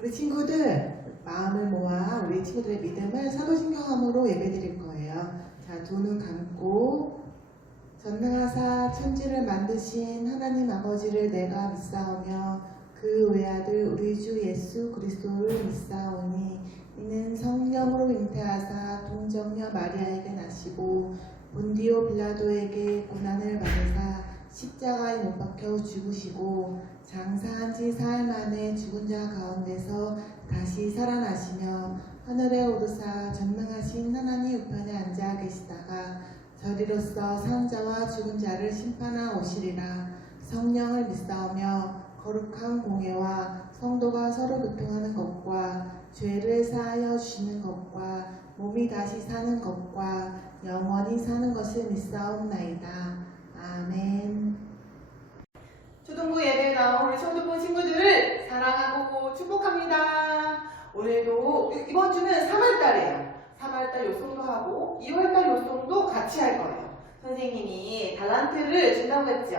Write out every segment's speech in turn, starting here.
우리 친구들 마음을 모아 우리 친구들의 믿음을 사도신경함으로 예배드릴 거예요. 자, 두 눈 감고 전능하사 천지를 만드신 하나님 아버지를 내가 믿사오며 그 외아들 우리 주 예수 그리스도를 믿사오니 이는 성령으로 잉태하사 동정녀 마리아에게 나시고 본디오 빌라도에게 고난을 받으사 십자가에 못 박혀 죽으시고 장사한 지 사흘 만에 죽은 자 가운데서 다시 살아나시며 하늘에 오르사 전능하신 하나님 우편에 앉아 계시다가 저리로서 산 자와 죽은 자를 심판하 오시리라. 성령을 믿사오며 거룩한 공예와 성도가 서로 교통하는 것과 죄를 사하여 주시는 것과 몸이 다시 사는 것과 영원히 사는 것을 믿사옵나이다. 아멘. 초등부 예배에 나온 우리 청주부 친구들을 사랑하고 축복합니다. 오늘도 이번 주는 3월달이에요. 3월달 요송도 하고 2월달 요송도 같이 할 거예요. 선생님이 달란트를 준다고 했죠.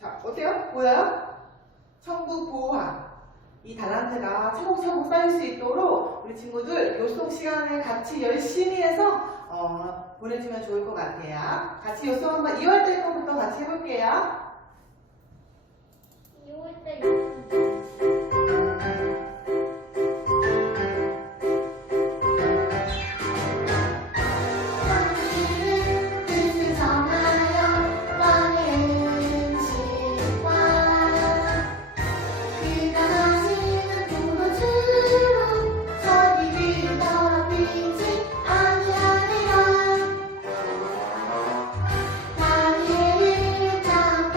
자, 어때요? 보여요? 천국 보호학. 이 달란트가 차곡차곡 쌓일 수 있도록 우리 친구들 요송 시간을 같이 열심히 해서 보내주면 좋을 것 같아요. 같이 요송 한번 2월달 거부터 같이 해볼게요. 2월달 다니엘을 짱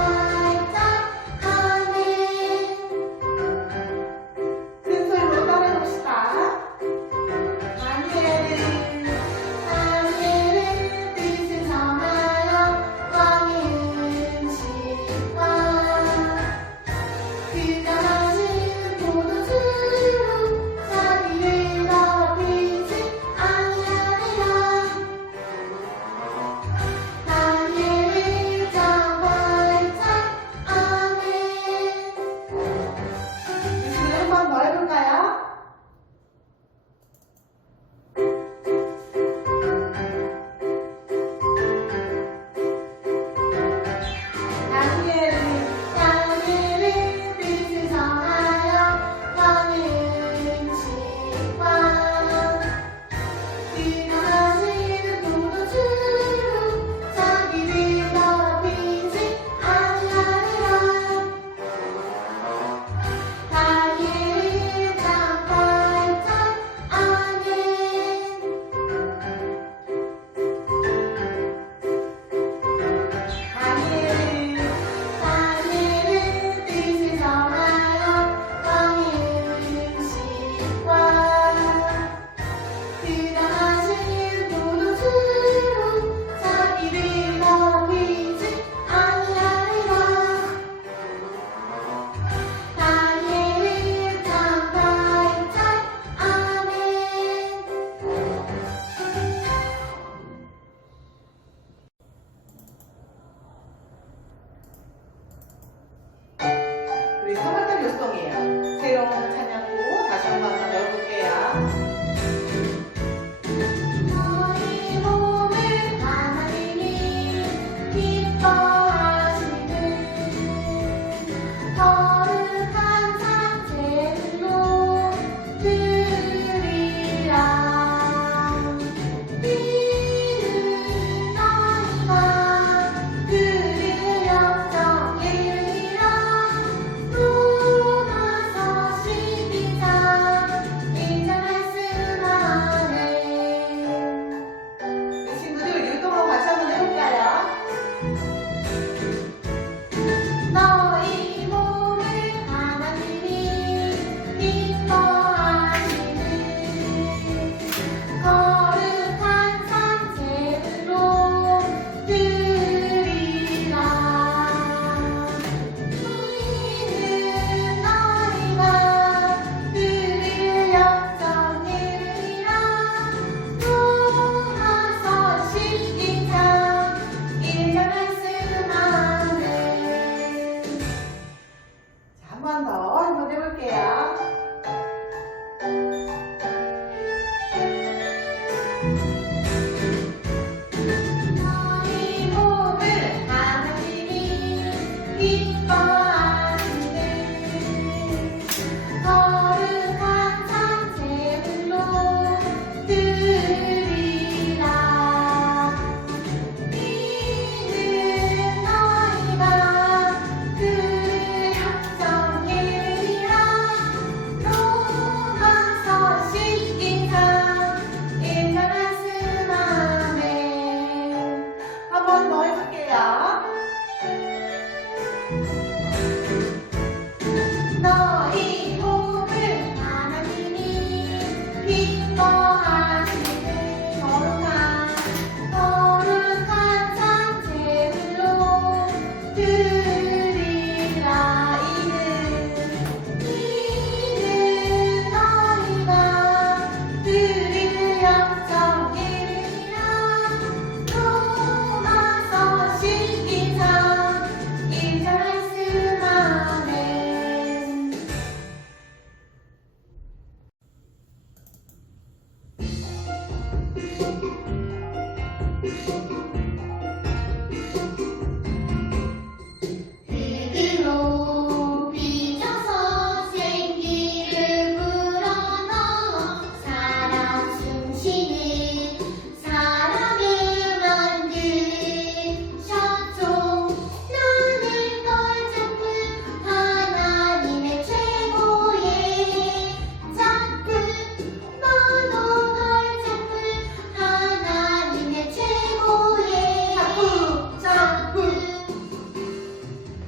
너희 몸을 하나님이 기뻐하시는 거룩한 산제물로 드리라. 이는 너희가 드릴 영적이라. 로마서 12장 1절 말씀. 아멘. 흙으로 빚어서 생기를 불어넣어 사람 숨쉬는 사람을 만드셨죠. 나는 널 작품 하나님의 최고의 작품. 너도 널 작품 하나님의 최고의 작품.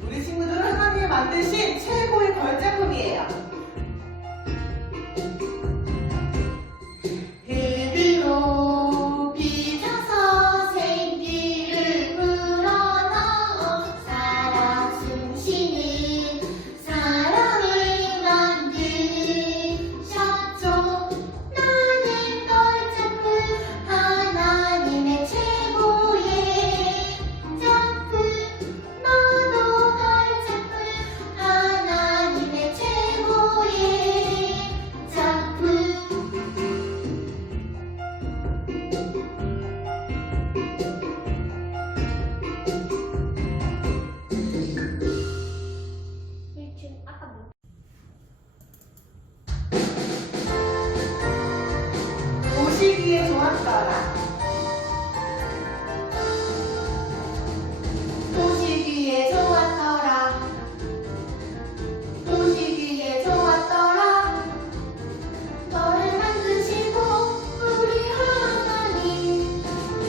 우리 친구들은 하나님이 만드신 최고의 걸작품이에요. 흙으로 빚어서 생기를 불어넣어 사람 숨쉬는 사람을 만드셨죠. 나는 널 작품 하나님의 최고의 작품. 너도 널 작품 하나님의 최고의 작품. 보시기에 좋았더라. 보시기에 좋았더라. 보시기에 좋았더라. 너를 만드시고 우리 하나님.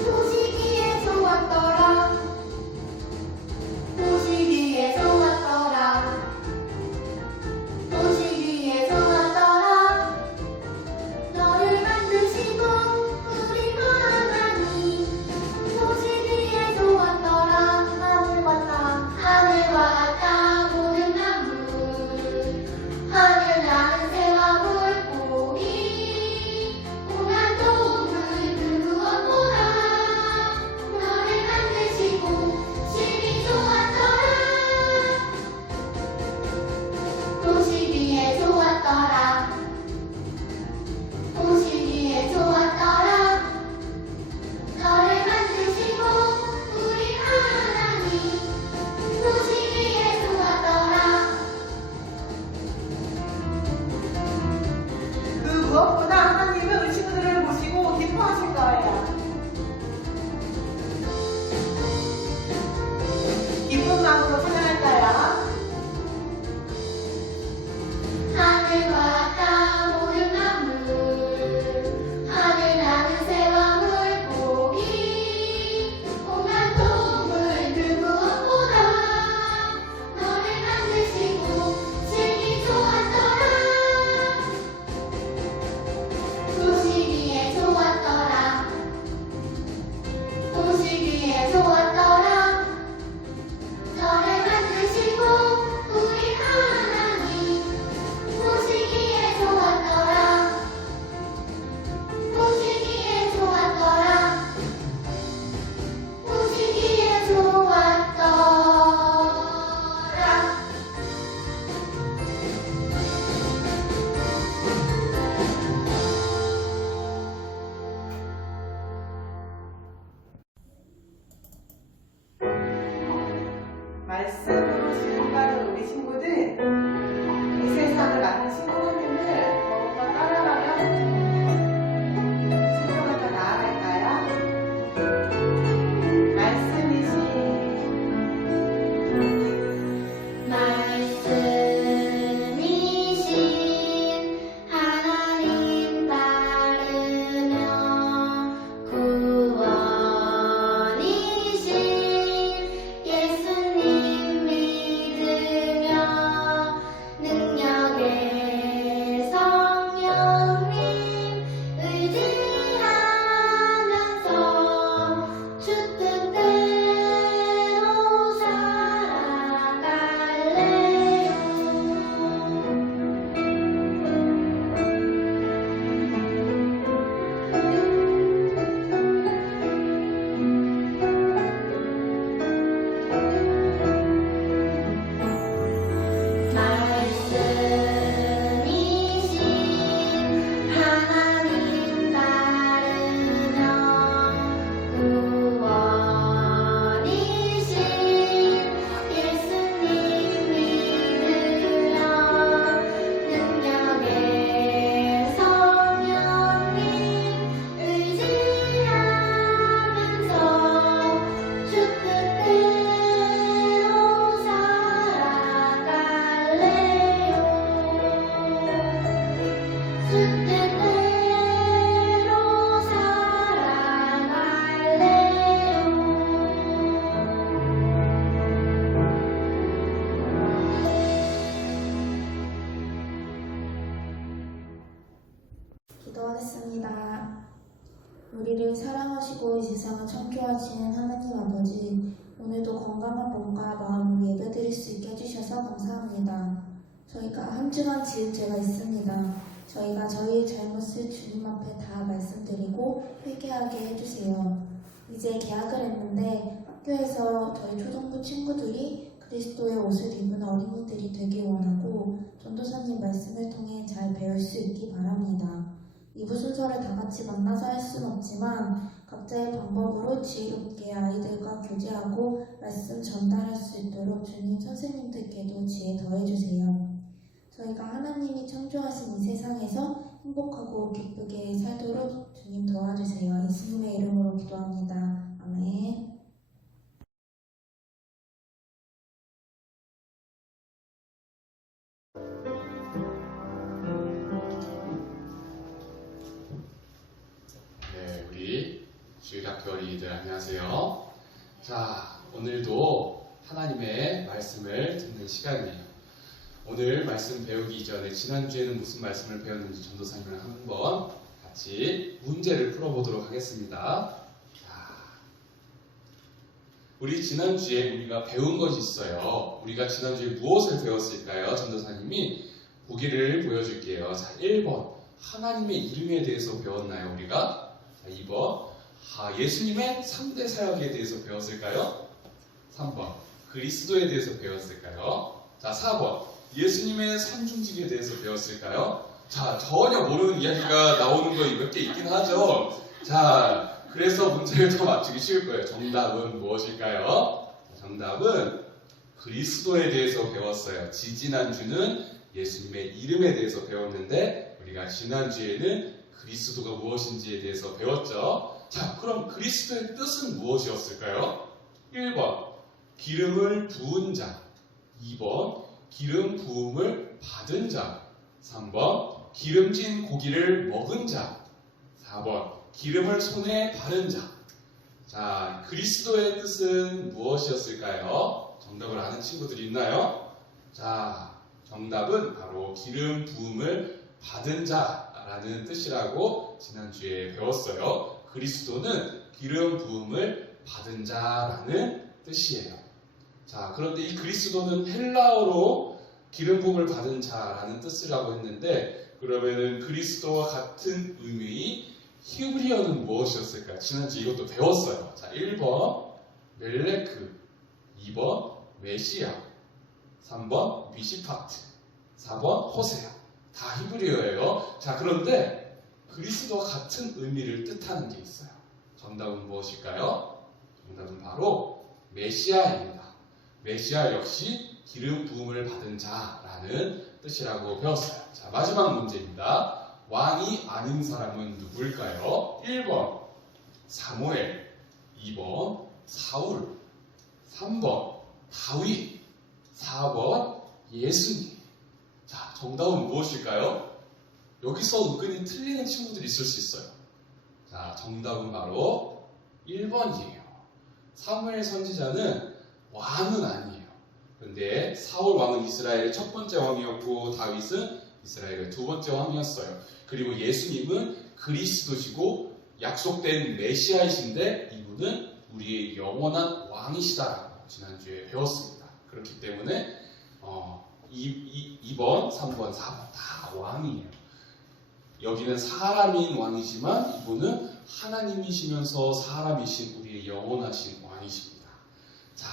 보시기에 좋았더라. 보시기에 좋았더라. 보시기에 좋았더라. 너를 만드시고 우리 하나님. 보시기에 좋았더라. 하늘과 땅 모든 만물, 하늘 나는 새와 물고기, 온갖 동물 그 무엇보다 너를 만드시고 심히 좋았더라. 보시기에 좋았더라. 보시기에 좋았더라. 너를 만드시고 우리 하나님. 보시기에 좋았더라. 그 무엇보다 하나님은 우리 친구들을 보시고 기뻐하실 거예요. 기쁜 마음으로 찬양할까요? 하늘과 땅 모든 만물, 하늘 나는 새와 물고기, 온갖 동물 그 무엇보다 너를 만드시고 심히 좋았더라. 보시기에 좋았더라. 보시기에 좋았더라. 너를 만드시고 우리 하나님. 보시기에 좋았더라. 보시기에 좋았더라. 보시기에 좋았더라. 말씀으로 지금까지 우리 친구들 이 세상을 만드신 하나님을 더욱더 따라가면 스스로가 더 나아갈까요? 말씀이신 하나님 따르며 구원이신 예수님 믿으며 우리를 사랑하시고 이 세상을 창조하신 하나님 아버지, 오늘도 건강한 몸과 마음으로 예배드릴 수 있게 해주셔서 감사합니다. 저희가 한 주간 지은 죄가 있습니다. 저희가 저희의 잘못을 주님 앞에 다 말씀드리고 회개하게 해주세요. 이제 개학을 했는데 학교에서 저희 초등부 친구들이 그리스도의 옷을 입은 어린이들이 되길 원하고 전도사님 말씀을 통해 잘 배울 수 있기 바랍니다. 2부 순서를 다 같이 만나서 할 수는 없지만 각자의 방법으로 지혜롭게 아이들과 교제하고 말씀 전달할 수 있도록 주님 선생님들께도 지혜 더해주세요. 저희가 하나님이 창조하신 이 세상에서 행복하고 기쁘게 살도록 주님 도와주세요. 예수님의 이름으로 기도합니다. 아멘. 네, 우리 주일학교 어린이들 안녕하세요. 자, 오늘도 하나님의 말씀을 듣는 시간이에요. 오늘 말씀 배우기 이전에 지난주에는 무슨 말씀을 배웠는지 전도사님이랑 한번 같이 문제를 풀어보도록 하겠습니다. 자, 우리 지난주에 우리가 배운 것이 있어요. 우리가 지난주에 무엇을 배웠을까요? 전도사님이 보기를 보여줄게요. 자, 1번 하나님의 이름에 대해서 배웠나요? 우리가? 자, 2번 예수님의 3대 사역에 대해서 배웠을까요? 3번 그리스도에 대해서 배웠을까요? 자, 4번 예수님의 삼중직에 대해서 배웠을까요? 자, 전혀 모르는 이야기가 나오는 거 몇 개 있긴 하죠. 자, 그래서 문제를 더 맞추기 쉬울 거예요. 정답은 무엇일까요? 정답은 그리스도에 대해서 배웠어요. 지지난주는 예수님의 이름에 대해서 배웠는데 우리가 지난주에는 그리스도가 무엇인지에 대해서 배웠죠. 자, 그럼 그리스도의 뜻은 무엇이었을까요? 1번 기름을 부은 자, 2번 기름 부음을 받은 자, 3번 기름진 고기를 먹은 자, 4번 기름을 손에 바른 자. 자, 그리스도의 뜻은 무엇이었을까요? 정답을 아는 친구들이 있나요? 자, 정답은 바로 기름 부음을 받은 자라는 뜻이라고 지난주에 배웠어요. 그리스도는 기름 부음을 받은 자라는 뜻이에요. 자, 그런데 이 그리스도는 헬라어로 기름 부음을 받은 자라는 뜻이라고 했는데 그러면은 그리스도와 같은 의미의 히브리어는 무엇이었을까요? 지난주에 이것도 배웠어요. 자, 1번 멜레크, 2번 메시아, 3번 미시파트, 4번 호세아. 다 히브리어예요. 자, 그런데 그리스도와 같은 의미를 뜻하는 게 있어요. 정답은 무엇일까요? 정답은 바로 메시아입니다. 메시아 역시 기름 부음을 받은 자라는 뜻이라고 배웠어요. 자, 마지막 문제입니다. 왕이 아닌 사람은 누구일까요? 1번 사무엘, 2번 사울, 3번 다윗, 4번 예수님. 자, 정답은 무엇일까요? 여기서 은근히 틀리는 친구들이 있을 수 있어요. 자, 정답은 바로 1번이에요. 사무엘 선지자는 왕은 아니에요. 그런데 사울 왕은 이스라엘의 첫 번째 왕이었고 다윗은 이스라엘의 두 번째 왕이었어요. 그리고 예수님은 그리스도시고 약속된 메시아이신데 이분은 우리의 영원한 왕이시다라고 지난주에 배웠습니다. 그렇기 때문에 2번, 3번, 4번 다 왕이에요. 여기는 사람인 왕이지만 이분은 하나님이시면서 사람이신 우리의 영원하신 왕이십니다. 자,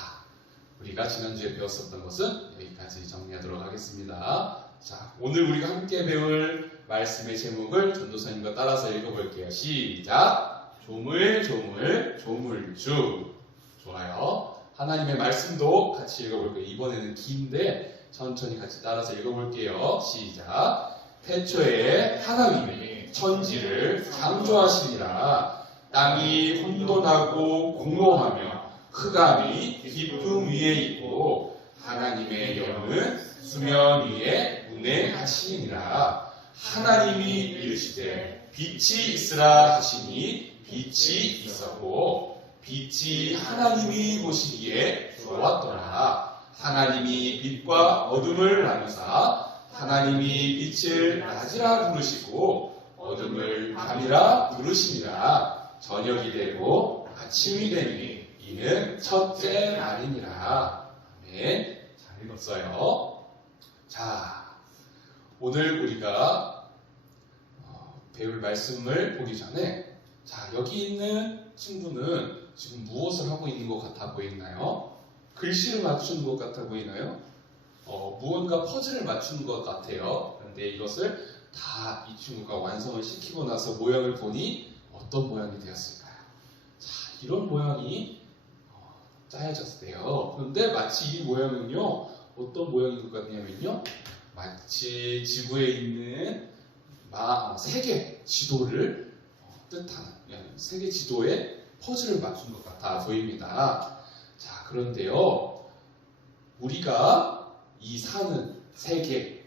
우리가 지난주에 배웠었던 것은 여기까지 정리하도록 하겠습니다. 자, 오늘 우리가 함께 배울 말씀의 제목을 전도사님과 따라서 읽어볼게요. 시작! 조물조물 조물주. 좋아요. 하나님의 말씀도 같이 읽어볼게요. 이번에는 긴데 천천히 같이 따라서 읽어볼게요. 시작! 태초에 하나님이 천지를 창조하시니라. 땅이 혼돈하고 공허하며 흑암이 깊음 위에 있고 하나님의 영은 수면 위에 운행하시니라. 하나님이 이르시되 빛이 있으라 하시니 빛이 있었고 빛이 하나님이 보시기에 좋았더라. 하나님이 빛과 어둠을 나누사 하나님이 빛을 낮이라 부르시고 어둠을 밤이라 부르시니라. 저녁이 되고 아침이 되니 이는 첫째 날이니라. 아멘. 잘 읽었어요. 자, 오늘 우리가 배울 말씀을 보기 전에 자, 여기 있는 친구는 지금 무엇을 하고 있는 것 같아 보이나요? 글씨를 맞추는 것 같아 보이나요? 무언가 퍼즐을 맞추는 것 같아요. 그런데 이것을 다 이 친구가 완성을 시키고 나서 모양을 보니 어떤 모양이 되었을까요? 자, 이런 모양이 짜여졌대요. 그런데 마치 이 모양은요, 어떤 모양인 것 같냐면요, 마치 지구에 있는 세계 지도를 뜻하는 세계 지도에 퍼즐을 맞춘 것 같아 보입니다. 자, 그런데요, 우리가 이 사는 세계,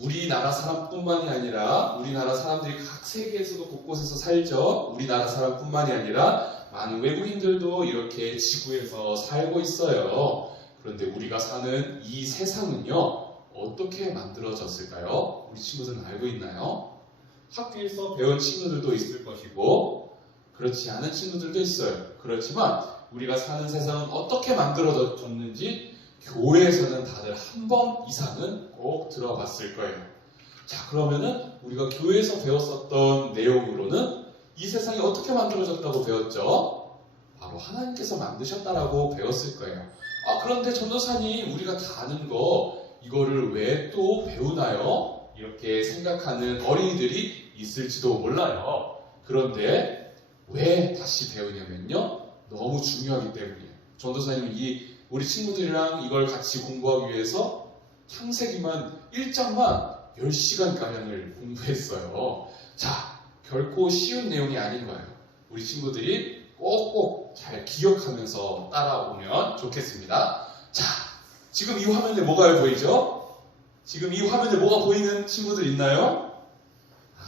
우리나라 사람뿐만이 아니라 우리나라 사람들이 각 세계에서도 곳곳에서 살죠. 우리나라 사람뿐만이 아니라 많은 외국인들도 이렇게 지구에서 살고 있어요. 그런데 우리가 사는 이 세상은요, 어떻게 만들어졌을까요? 우리 친구들은 알고 있나요? 학교에서 배운 친구들도 있을 것이고 그렇지 않은 친구들도 있어요. 그렇지만 우리가 사는 세상은 어떻게 만들어졌는지 교회에서는 다들 한 번 이상은 꼭 들어봤을 거예요. 자, 그러면은 우리가 교회에서 배웠었던 내용으로는 이 세상이 어떻게 만들어졌다고 배웠죠? 바로 하나님께서 만드셨다라고 배웠을 거예요. 그런데 전도사님, 우리가 다 아는 거 이거를 왜 또 배우나요? 이렇게 생각하는 어린이들이 있을지도 몰라요. 그런데 왜 다시 배우냐면요, 너무 중요하기 때문이에요. 전도사님은 우리 친구들이랑 이걸 같이 공부하기 위해서 창세기만 1장만 10시간가량을 공부했어요. 자, 결코 쉬운 내용이 아닌 거예요. 우리 친구들이 꼭꼭 잘 기억하면서 따라오면 좋겠습니다. 자, 지금 이 화면에 뭐가 보이죠? 지금 이 화면에 뭐가 보이는 친구들 있나요?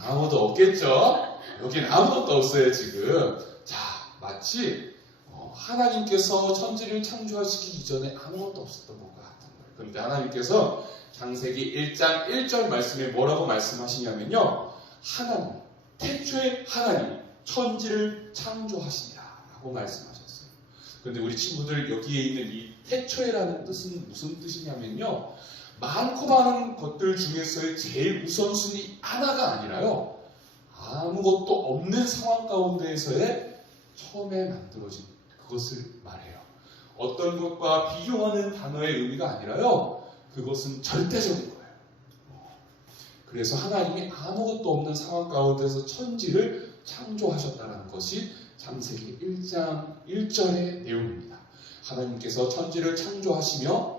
아무도 없겠죠? 여긴 아무것도 없어요, 지금. 자, 마치 하나님께서 천지를 창조하시기 이전에 아무것도 없었던 것 같은 거예요. 그런데 하나님께서 창세기 1장 1절 말씀에 뭐라고 말씀하시냐면요, 하나님, 태초에 하나님 천지를 창조하시니라 라고 말씀하셨어요. 그런데 우리 친구들 여기에 있는 이 태초에라는 뜻은 무슨 뜻이냐면요, 많고 많은 것들 중에서의 제일 우선순위 하나가 아니라요, 아무것도 없는 상황 가운데에서의 처음에 만들어진 그것을 말해요. 어떤 것과 비교하는 단어의 의미가 아니라요, 그것은 절대적인 거예요. 그래서 하나님이 아무것도 없는 상황 가운데서 천지를 창조하셨다는 것이 창세기 1장 1절의 내용입니다. 하나님께서 천지를 창조하시며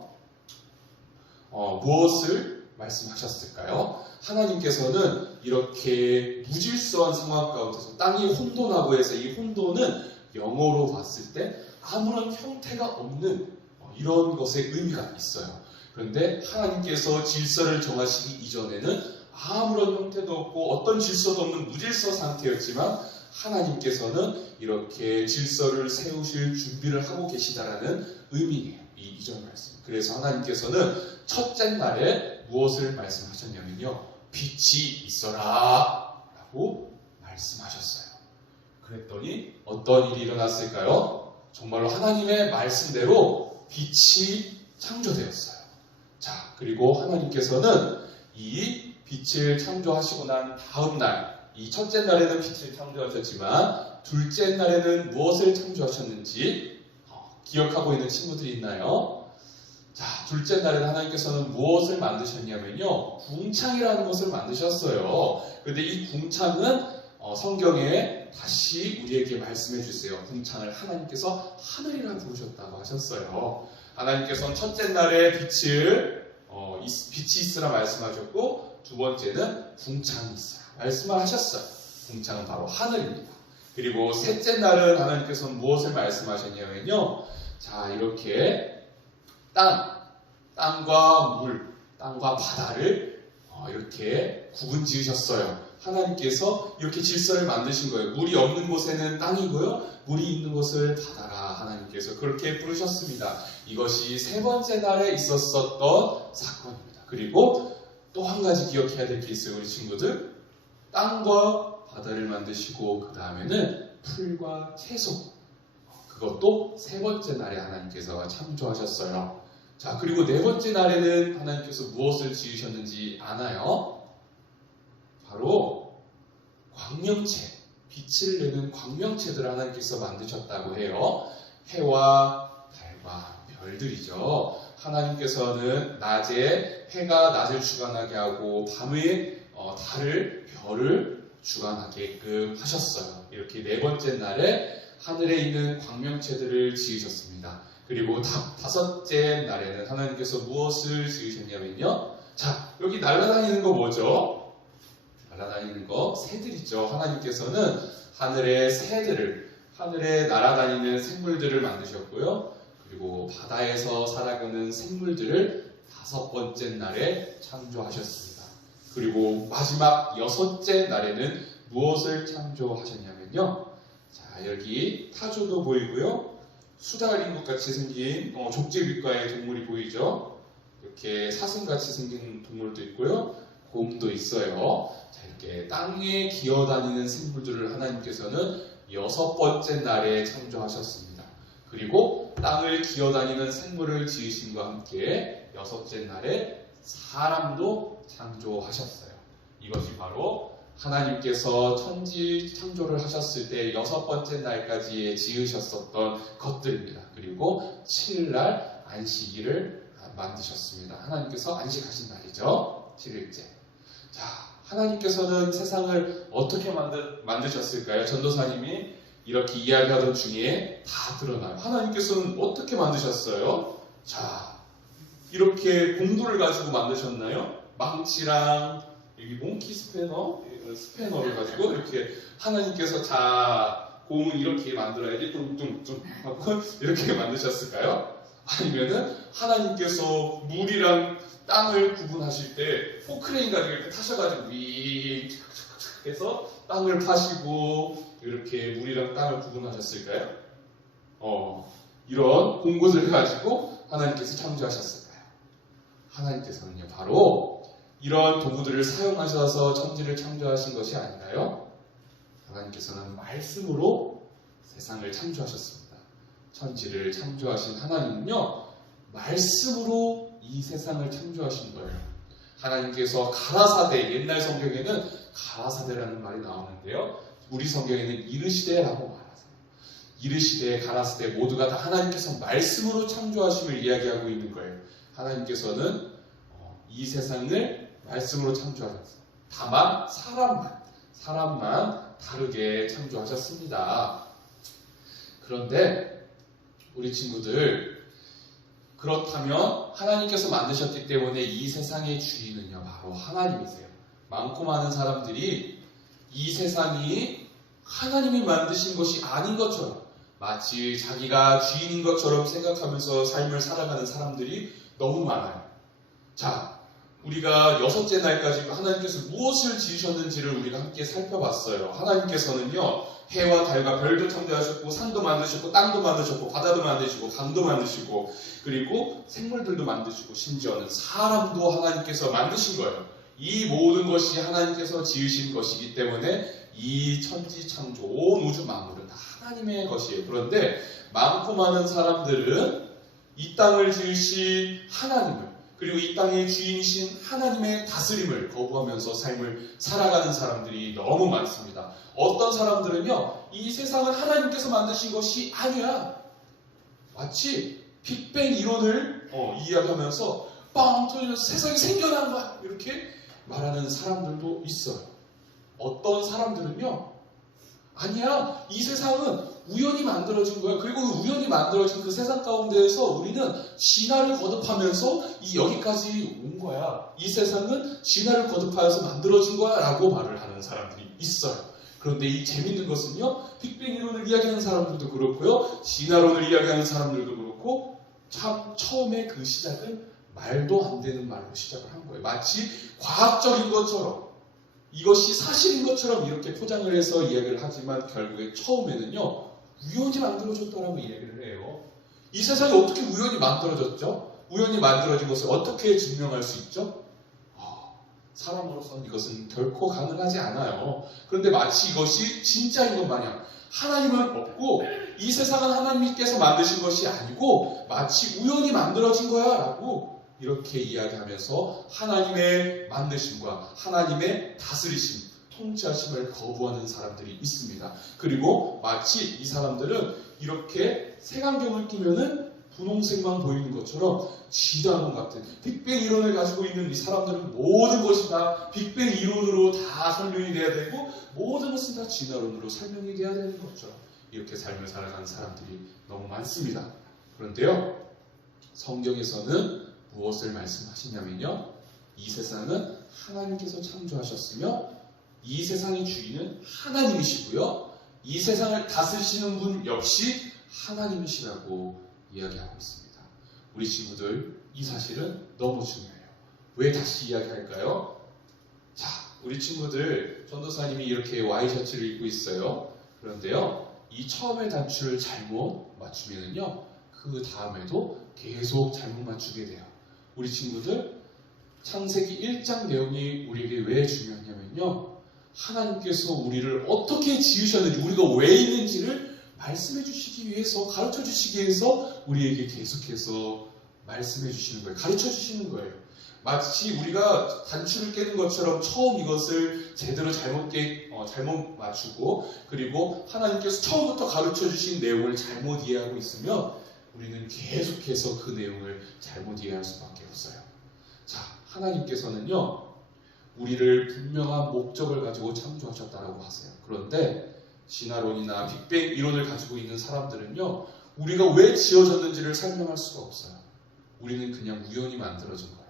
무엇을 말씀하셨을까요? 하나님께서는 이렇게 무질서한 상황 가운데서 땅이 혼돈하고 해서 이 혼돈은 영어로 봤을 때 아무런 형태가 없는 이런 것의 의미가 있어요. 그런데 하나님께서 질서를 정하시기 이전에는 아무런 형태도 없고 어떤 질서도 없는 무질서 상태였지만 하나님께서는 이렇게 질서를 세우실 준비를 하고 계시다라는 의미예요. 이 이전 말씀. 그래서 하나님께서는 첫째 날에 무엇을 말씀하셨냐면요, 빛이 있어라 라고 말씀하셨어요. 그랬더니 어떤 일이 일어났을까요? 정말로 하나님의 말씀대로 빛이 창조되었어요. 자, 그리고 하나님께서는 이 빛을 창조하시고 난 다음 날, 이 첫째 날에는 빛을 창조하셨지만 둘째 날에는 무엇을 창조하셨는지 기억하고 있는 친구들이 있나요? 자, 둘째 날에는 하나님께서는 무엇을 만드셨냐면요, 궁창이라는 것을 만드셨어요. 그런데 이 궁창은 성경에 다시 우리에게 말씀해 주세요. 궁창을 하나님께서 하늘이라 부르셨다고 하셨어요. 하나님께서는 첫째 날에 빛이 있으라 말씀하셨고, 두 번째는 궁창이 있으라 말씀을 하셨어요. 궁창은 바로 하늘입니다. 그리고 셋째 날은 하나님께서는 무엇을 말씀하셨냐면요, 자, 이렇게 땅과 물, 땅과 바다를 이렇게 구분 지으셨어요. 하나님께서 이렇게 질서를 만드신 거예요. 물이 없는 곳에는 땅이고요, 물이 있는 곳을 바다라 하나님께서 그렇게 부르셨습니다. 이것이 세 번째 날에 있었던 사건입니다. 그리고 또 한 가지 기억해야 될 게 있어요, 우리 친구들. 땅과 바다를 만드시고 그 다음에는 풀과 채소, 그것도 세 번째 날에 하나님께서 창조하셨어요. 자, 그리고 네 번째 날에는 하나님께서 무엇을 지으셨는지 아나요? 바로 광명체, 빛을 내는 광명체들을 하나님께서 만드셨다고 해요. 해와 달과 별들이죠. 하나님께서는 낮에 해가 낮을 주관하게 하고 밤에 달을, 별을 주관하게끔 하셨어요. 이렇게 네 번째 날에 하늘에 있는 광명체들을 지으셨습니다. 그리고 다섯째 날에는 하나님께서 무엇을 지으셨냐면요. 자, 여기 날아다니는 거 뭐죠? 날아다니는 거 새들이죠. 하나님께서는 하늘의 새들을, 하늘에 날아다니는 생물들을 만드셨고요. 그리고 바다에서 살아가는 생물들을 다섯 번째 날에 창조하셨습니다. 그리고 마지막 여섯째 날에는 무엇을 창조하셨냐면요. 자, 여기 타조도 보이고요. 수달인 것 같이 생긴 족제비과의 동물이 보이죠. 이렇게 사슴같이 생긴 동물도 있고요. 곰도 있어요. 자, 이렇게 땅에 기어다니는 생물들을 하나님께서는 여섯 번째 날에 창조하셨습니다. 그리고 땅을 기어다니는 생물을 지으심과 함께 여섯째 날에 사람도 창조하셨어요. 이것이 바로 하나님께서 천지 창조를 하셨을 때 여섯 번째 날까지 지으셨었던 것들입니다. 그리고 7일날 안식일을 만드셨습니다. 하나님께서 안식하신 날이죠. 7일째. 자, 하나님께서는 세상을 어떻게 만드셨을까요? 전도사님이 이렇게 이야기하던 중에 다 드러나요. 하나님께서는 어떻게 만드셨어요? 자, 이렇게 공도를 가지고 만드셨나요? 망치랑 여기 몽키 스패너를 가지고 이렇게 하나님께서 자, 공을 이렇게 만들어야지 뚱뚱뚱 하고 이렇게 만드셨을까요? 아니면은 하나님께서 물이랑 땅을 구분하실 때 포크레인 가지고 이렇게 타셔가지고 위 해서 땅을 파시고 이렇게 물이랑 땅을 구분하셨을까요? 이런 공구들 가지고 하나님께서 창조하셨을까요? 하나님께서는요, 바로 이런 도구들을 사용하셔서 천지를 창조하신 것이 아니라요. 하나님께서는 말씀으로 세상을 창조하셨습니다. 천지를 창조하신 하나님은요, 말씀으로 이 세상을 창조하신 거예요. 하나님께서 가라사대, 옛날 성경에는 가라사대라는 말이 나오는데요. 우리 성경에는 이르시대라고 말하세요. 이르시대, 가라사대 모두가 다 하나님께서 말씀으로 창조하심을 이야기하고 있는 거예요. 하나님께서는 이 세상을 말씀으로 창조하셨어요. 다만 사람만 다르게 창조하셨습니다. 그런데 우리 친구들, 그렇다면 하나님께서 만드셨기 때문에 이 세상의 주인은요, 바로 하나님이세요. 많고 많은 사람들이 이 세상이 하나님이 만드신 것이 아닌 것처럼, 마치 자기가 주인인 것처럼 생각하면서 삶을 살아가는 사람들이 너무 많아요. 자, 우리가 여섯째 날까지 하나님께서 무엇을 지으셨는지를 우리가 함께 살펴봤어요. 하나님께서는요, 해와 달과 별도 창조하셨고, 산도 만드셨고, 땅도 만드셨고, 바다도 만드시고, 강도 만드시고, 그리고 생물들도 만드시고, 심지어는 사람도 하나님께서 만드신 거예요. 이 모든 것이 하나님께서 지으신 것이기 때문에 이 천지 창조, 온 우주 만물은 다 하나님의 것이에요. 그런데 많고 많은 사람들은 이 땅을 지으신 하나님을, 그리고 이 땅의 주인이신 하나님의 다스림을 거부하면서 삶을 살아가는 사람들이 너무 많습니다. 어떤 사람들은요, 이 세상은 하나님께서 만드신 것이 아니야. 마치 빅뱅 이론을 이야기하면서 빵 터지면서 세상이 생겨난 거야. 이렇게 말하는 사람들도 있어요. 어떤 사람들은요, 아니야, 이 세상은 우연히 만들어진 거야. 그리고 우연히 만들어진 그 세상 가운데에서 우리는 진화를 거듭하면서 여기까지 온 거야. 이 세상은 진화를 거듭하여서 만들어진 거야 라고 말을 하는 사람들이 있어요. 그런데 이 재밌는 것은요, 빅뱅 이론을 이야기하는 사람들도 그렇고요, 진화론을 이야기하는 사람들도 그렇고, 참 처음에 그 시작은 말도 안 되는 말로 시작을 한 거예요. 마치 과학적인 것처럼, 이것이 사실인 것처럼 이렇게 포장을 해서 이야기를 하지만 결국에 처음에는요, 우연히 만들어졌다라고 이야기를 해요. 이 세상이 어떻게 우연히 만들어졌죠? 우연히 만들어진 것을 어떻게 증명할 수 있죠? 사람으로서는 이것은 결코 가능하지 않아요. 그런데 마치 이것이 진짜인 것 마냥 하나님은 없고 이 세상은 하나님께서 만드신 것이 아니고 마치 우연히 만들어진 거야 라고 이렇게 이야기하면서 하나님의 만드심과 하나님의 다스리심, 통치하심을 거부하는 사람들이 있습니다. 그리고 마치 이 사람들은 이렇게 색안경을 끼면은 분홍색만 보이는 것처럼 진화론 같은 빅뱅 이론을 가지고 있는 이 사람들은 모든 것이 다 빅뱅 이론으로 다 설명이 돼야 되고 모든 것은 다 진화론으로 설명이 돼야 되는 것처럼 이렇게 삶을 살아가는 사람들이 너무 많습니다. 그런데요, 성경에서는 무엇을 말씀하시냐면요, 이 세상은 하나님께서 창조하셨으며 이 세상의 주인은 하나님이시고요, 이 세상을 다스리시는 분 역시 하나님이시라고 이야기하고 있습니다. 우리 친구들, 이 사실은 너무 중요해요. 왜 다시 이야기할까요? 자, 우리 친구들, 전도사님이 이렇게 와이셔츠를 입고 있어요. 그런데요, 이 처음에 단추를 잘못 맞추면은요, 그 다음에도 계속 잘못 맞추게 돼요. 우리 친구들, 창세기 1장 내용이 우리에게 왜 중요하냐면요, 하나님께서 우리를 어떻게 지으셨는지, 우리가 왜 있는지를 말씀해 주시기 위해서, 가르쳐 주시기 위해서 우리에게 계속해서 말씀해 주시는 거예요. 가르쳐 주시는 거예요. 마치 우리가 단추를 깨는 것처럼 처음 이것을 제대로 잘못 맞추고, 그리고 하나님께서 처음부터 가르쳐 주신 내용을 잘못 이해하고 있으면 우리는 계속해서 그 내용을 잘못 이해할 수밖에 없어요. 자, 하나님께서는요, 우리를 분명한 목적을 가지고 창조하셨다라고 하세요. 그런데 진화론이나 빅뱅 이론을 가지고 있는 사람들은요, 우리가 왜 지어졌는지를 설명할 수가 없어요. 우리는 그냥 우연히 만들어진 거예요.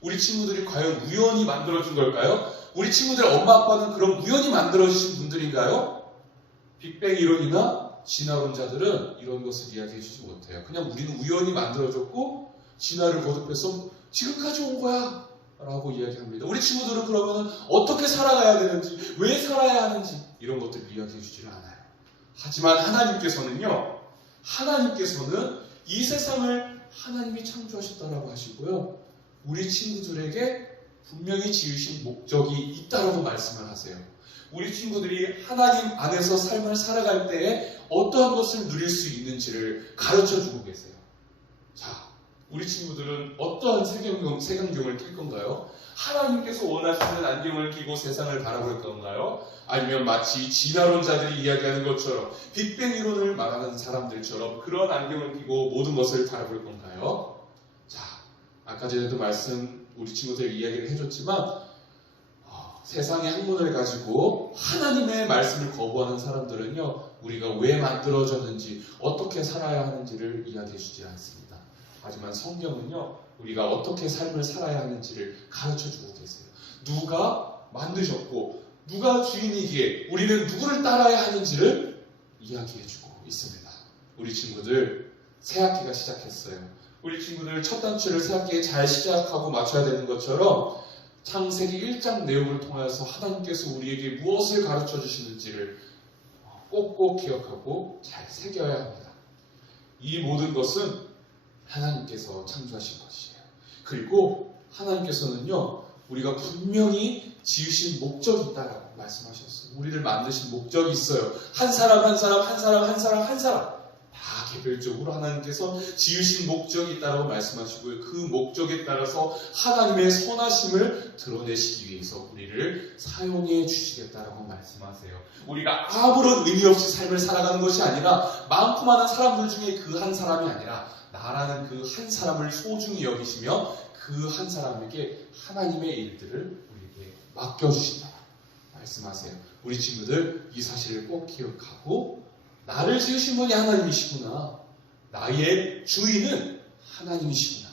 우리 친구들이 과연 우연히 만들어진 걸까요? 우리 친구들 엄마 아빠는 그럼 우연히 만들어진 분들인가요? 빅뱅 이론이나 진화론자들은 이런 것을 이야기해 주지 못해요. 그냥 우리는 우연히 만들어졌고 진화를 거듭해서 지금까지 온 거야 라고 이야기합니다. 우리 친구들은 그러면 어떻게 살아가야 되는지, 왜 살아야 하는지 이런 것들을 이야기해 주지를 않아요. 하지만 하나님께서는요, 하나님께서는 이 세상을 하나님이 창조하셨다라고 하시고요, 우리 친구들에게 분명히 지으신 목적이 있다라고 말씀을 하세요. 우리 친구들이 하나님 안에서 삶을 살아갈 때에 어떠한 것을 누릴 수 있는지를 가르쳐 주고 계세요. 자, 우리 친구들은 어떠한 색안경을 낄 건가요? 하나님께서 원하시는 안경을 끼고 세상을 바라볼 건가요? 아니면 마치 진화론자들이 이야기하는 것처럼 빅뱅 이론을 말하는 사람들처럼 그런 안경을 끼고 모든 것을 바라볼 건가요? 자, 아까 전에도 우리 친구들 이야기를 해줬지만 세상의 학문을 가지고 하나님의 말씀을 거부하는 사람들은요, 우리가 왜 만들어졌는지, 어떻게 살아야 하는지를 이야기해 주지 않습니다. 하지만 성경은요, 우리가 어떻게 삶을 살아야 하는지를 가르쳐 주고 계세요. 누가 만드셨고 누가 주인이기에 우리는 누구를 따라야 하는지를 이야기해 주고 있습니다. 우리 친구들, 새학기가 시작했어요. 우리 친구들 첫 단추를 새학기에 잘 시작하고 맞춰야 되는 것처럼 창세기 1장 내용을 통해서 하나님께서 우리에게 무엇을 가르쳐 주시는지를 꼭꼭 기억하고 잘 새겨야 합니다. 이 모든 것은 하나님께서 창조하신 것이에요. 그리고 하나님께서는요, 우리가 분명히 지으신 목적이 있다라고 말씀하셨어요. 우리를 만드신 목적이 있어요. 한 사람 다 개별적으로 하나님께서 지으신 목적이 있다라고 말씀하시고요. 그 목적에 따라서 하나님의 선하심을 드러내시기 위해서 우리를 사용해 주시겠다라고 말씀하세요. 우리가 아무런 의미 없이 삶을 살아가는 것이 아니라 많고 많은 사람들 중에 그 한 사람이 아니라 나라는 그 한 사람을 소중히 여기시며 그 한 사람에게 하나님의 일들을 우리에게 맡겨주신다 말씀하세요. 우리 친구들, 이 사실을 꼭 기억하고 나를 지으신 분이 하나님이시구나, 나의 주인은 하나님이시구나,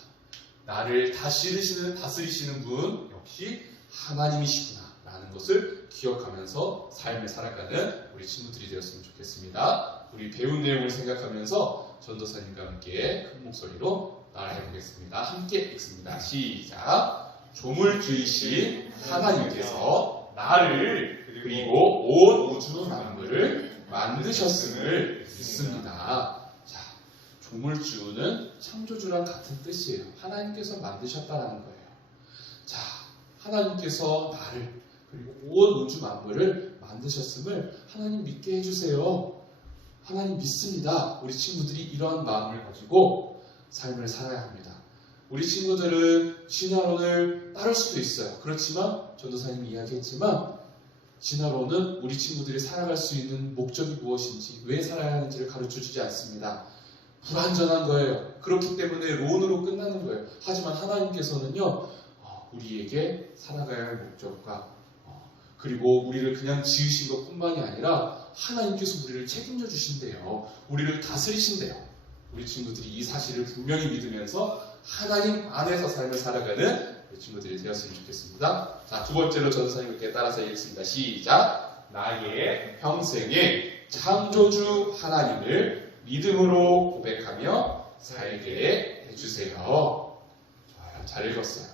나를 다스리시는 분 역시 하나님이시구나 라는 것을 기억하면서 삶을 살아가는 우리 친구들이 되었으면 좋겠습니다. 우리 배운 내용을 생각하면서 전도사님과 함께 큰 목소리로 따라해보겠습니다. 함께 읽습니다. 시작. 조물주이신 하나님께서 나를 그리고 온 우주 만물을 만드셨음을 믿습니다. 자, 조물주는 창조주랑 같은 뜻이에요. 하나님께서 만드셨다라는 거예요. 자, 하나님께서 나를 그리고 온 우주 만물을 만드셨음을 하나님 믿게 해주세요. 하나님 믿습니다. 우리 친구들이 이러한 마음을 가지고 삶을 살아야 합니다. 우리 친구들은 진화론을 따를 수도 있어요. 그렇지만 전도사님이 이야기했지만 진화론은 우리 친구들이 살아갈 수 있는 목적이 무엇인지, 왜 살아야 하는지를 가르쳐주지 않습니다. 불완전한 거예요. 그렇기 때문에 론으로 끝나는 거예요. 하지만 하나님께서는요, 우리에게 살아가야 할 목적과 그리고 우리를 그냥 지으신 것뿐만이 아니라 하나님께서 우리를 책임져 주신대요. 우리를 다스리신대요. 우리 친구들이 이 사실을 분명히 믿으면서 하나님 안에서 삶을 살아가는 우리 친구들이 되었으면 좋겠습니다. 자, 두 번째로 전도사님께 따라서 읽겠습니다. 시작! 나의 평생에 창조주 하나님을 믿음으로 고백하며 살게 해주세요. 좋아요. 잘 읽었어요.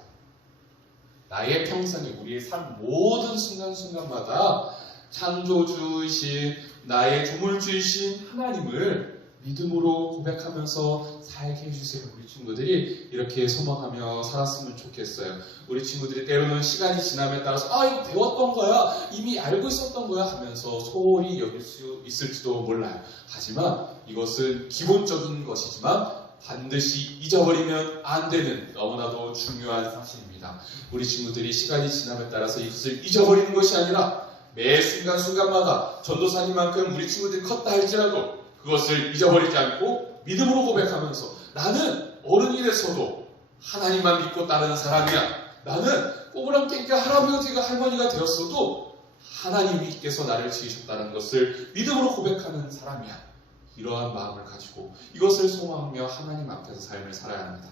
나의 평생에, 우리의 삶 모든 순간순간마다 창조주이신 나의 조물주이신 하나님을 믿음으로 고백하면서 살게 해주세요. 우리 친구들이 이렇게 소망하며 살았으면 좋겠어요. 우리 친구들이 때로는 시간이 지남에 따라서 이거 배웠던 거야, 이미 알고 있었던 거야 하면서 소홀히 여길 수 있을지도 몰라요. 하지만 이것은 기본적인 것이지만 반드시 잊어버리면 안 되는 너무나도 중요한 사실입니다. 우리 친구들이 시간이 지남에 따라서 이것을 잊어버리는 것이 아니라 매 순간순간마다 전도사님만큼 우리 친구들이 컸다 할지라도 그것을 잊어버리지 않고 믿음으로 고백하면서 나는 어른이 돼서도 하나님만 믿고 따르는 사람이야. 나는 꼬부랑 깽깽 할아버지가 할머니가 되었어도 하나님께서 나를 지으셨다는 것을 믿음으로 고백하는 사람이야. 이러한 마음을 가지고 이것을 소망하며 하나님 앞에서 삶을 살아야 합니다.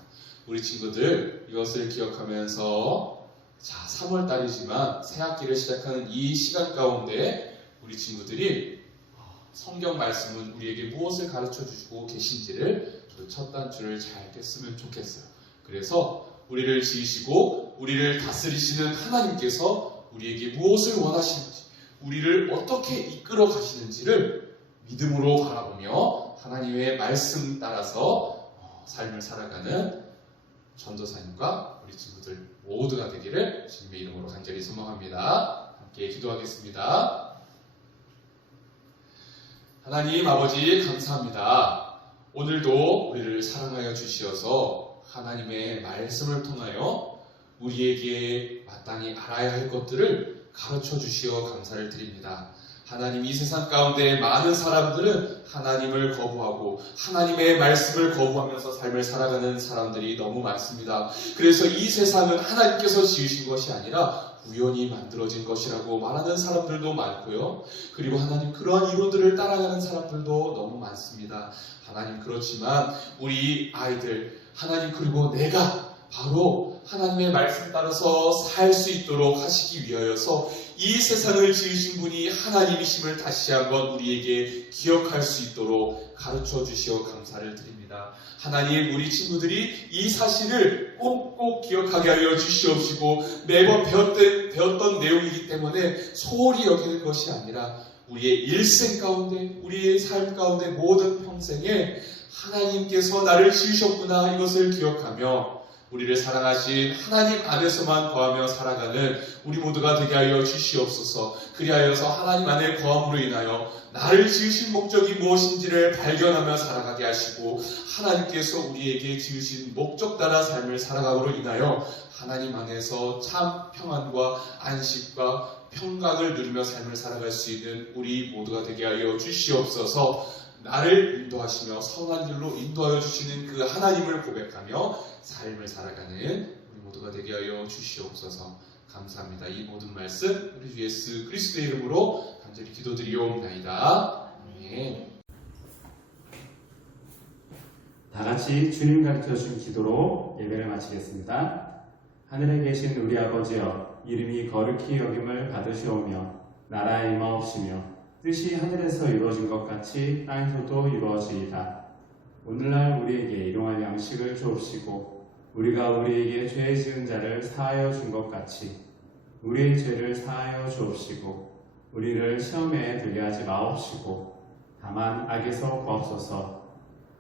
우리 친구들 이것을 기억하면서 3월달이지만 새학기를 시작하는 이 시간 가운데 우리 친구들이 성경 말씀은 우리에게 무엇을 가르쳐 주시고 계신지를 첫 단추를 잘 깼으면 좋겠어요. 그래서 우리를 지으시고 우리를 다스리시는 하나님께서 우리에게 무엇을 원하시는지, 우리를 어떻게 이끌어 가시는지를 믿음으로 바라보며 하나님의 말씀 따라서 삶을 살아가는 전도사님과 우리 친구들 모두가 되기를 주님의 이름으로 간절히 소망합니다. 함께 기도하겠습니다. 하나님 아버지 감사합니다. 오늘도 우리를 사랑하여 주시어서 하나님의 말씀을 통하여 우리에게 마땅히 알아야 할 것들을 가르쳐 주시어 감사를 드립니다. 하나님, 이 세상 가운데 많은 사람들은 하나님을 거부하고 하나님의 말씀을 거부하면서 삶을 살아가는 사람들이 너무 많습니다. 그래서 이 세상은 하나님께서 지으신 것이 아니라 우연히 만들어진 것이라고 말하는 사람들도 많고요. 그리고 하나님, 그러한 이론들을 따라가는 사람들도 너무 많습니다. 하나님, 그렇지만 우리 아이들, 하나님, 그리고 내가 바로 하나님의 말씀 따라서 살 수 있도록 하시기 위하여서 이 세상을 지으신 분이 하나님이심을 다시 한번 우리에게 기억할 수 있도록 가르쳐 주시어 감사를 드립니다. 하나님, 우리 친구들이 이 사실을 꼭꼭 기억하게 하여 주시옵시고 매번 배웠던 내용이기 때문에 소홀히 여기는 것이 아니라 우리의 일생 가운데, 우리의 삶 가운데 모든 평생에 하나님께서 나를 지으셨구나, 이것을 기억하며 우리를 사랑하신 하나님 안에서만 거하며 살아가는 우리 모두가 되게 하여 주시옵소서. 그리하여서 하나님 안에 거함으로 인하여 나를 지으신 목적이 무엇인지를 발견하며 살아가게 하시고 하나님께서 우리에게 지으신 목적 따라 삶을 살아감으로 인하여 하나님 안에서 참 평안과 안식과 평강을 누리며 삶을 살아갈 수 있는 우리 모두가 되게 하여 주시옵소서. 나를 인도하시며 선한 길로 인도하여 주시는 그 하나님을 고백하며 삶을 살아가는 우리 모두가 되게 하여 주시옵소서. 감사합니다. 이 모든 말씀 우리 주 예수 그리스도의 이름으로 간절히 기도드리옵나이다. 아멘. 다 같이 주님 가르쳐주신 기도로 예배를 마치겠습니다. 하늘에 계신 우리 아버지여, 이름이 거룩히 여김을 받으시오며 나라에 임하옵시며 뜻이 하늘에서 이루어진 것 같이 땅에서도 이루어지이다. 오늘날 우리에게 일용할 양식을 주옵시고 우리가 우리에게 죄 지은 자를 사하여 준 것 같이 우리의 죄를 사하여 주옵시고 우리를 시험에 들게 하지 마옵시고 다만 악에서 구하옵소서.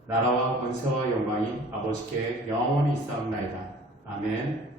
나라와 권세와 영광이 아버지께 영원히 있사옵나이다. 아멘.